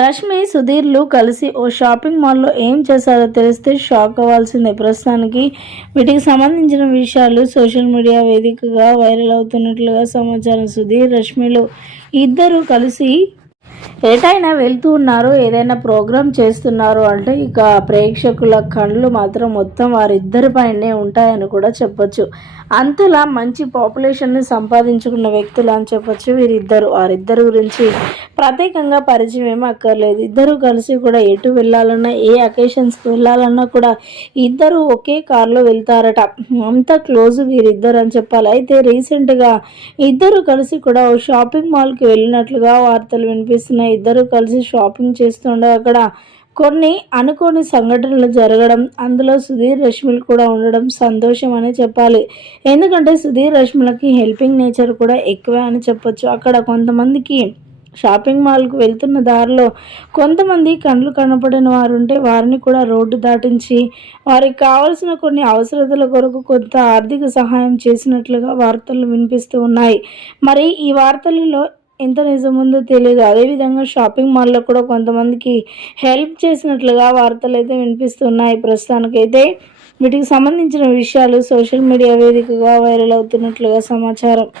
రష్మి సుధీర్లు కలిసి ఓ షాపింగ్ మాల్లో ఏం చేశారో తెలిస్తే షాక్ అవ్వాల్సిందే. ప్రస్తుతానికి వీటికి సంబంధించిన విషయాలు సోషల్ మీడియా వేదికగా వైరల్ అవుతున్నట్లుగా సమాచారం. సుధీర్ రష్మిలు ఇద్దరు కలిసి ఎటైనా వెళ్తూ ఉన్నారు ఏదైనా ప్రోగ్రామ్ చేస్తున్నారు అంటే ఇక ప్రేక్షకుల కళ్ళు మాత్రం మొత్తం వారిద్దరి పైనే ఉంటాయని కూడా చెప్పొచ్చు. అంతలా మంచి పాపులేషన్ని సంపాదించుకున్న వ్యక్తులు అని చెప్పొచ్చు వీరిద్దరు. వారిద్దరు గురించి ప్రత్యేకంగా పరిచయం ఏమీ అక్కర్లేదు. ఇద్దరు కలిసి కూడా ఎటు వెళ్ళాలన్నా ఏ అకేషన్స్కి వెళ్ళాలన్నా కూడా ఇద్దరు ఒకే కార్లో వెళ్తారట. అంత క్లోజ్ వీరిద్దరు అని చెప్పాలి. అయితే రీసెంట్గా ఇద్దరు కలిసి కూడా ఓ షాపింగ్ మాల్కి వెళ్ళినట్లుగా వార్తలు వినిపిస్తున్నాయి. ఇద్దరు కలిసి షాపింగ్ చేస్తుండే అక్కడ కొన్ని అనుకోని సంఘటనలు జరగడం అందులో సుధీర్ రష్మిలు కూడా ఉండడం సంతోషం అని చెప్పాలి. ఎందుకంటే సుధీర్ రష్మిలకి హెల్పింగ్ నేచర్ కూడా ఎక్కువే అని చెప్పొచ్చు. అక్కడ కొంతమందికి షాపింగ్ మాల్కు వెళ్తున్న దారిలో కొంతమంది కండ్లు కనపడిన వారు ఉంటే వారిని కూడా రోడ్డు దాటించి వారికి కావలసిన కొన్ని అవసరతల కొరకు కొంత ఆర్థిక సహాయం చేసినట్లుగా వార్తలు వినిపిస్తూ ఉన్నాయి. మరి ఈ వార్తలలో ఎంత నిజముందో తెలియదు అదేవిధంగా షాపింగ్ మాల్లో కూడా కొంతమందికి హెల్ప్ చేసినట్లుగా వార్తలు అయితే వినిపిస్తున్నాయి. ప్రస్తుతానికైతే వీటికి సంబంధించిన విషయాలు సోషల్ మీడియా వేదికగా వైరల్ అవుతున్నట్లుగా సమాచారం.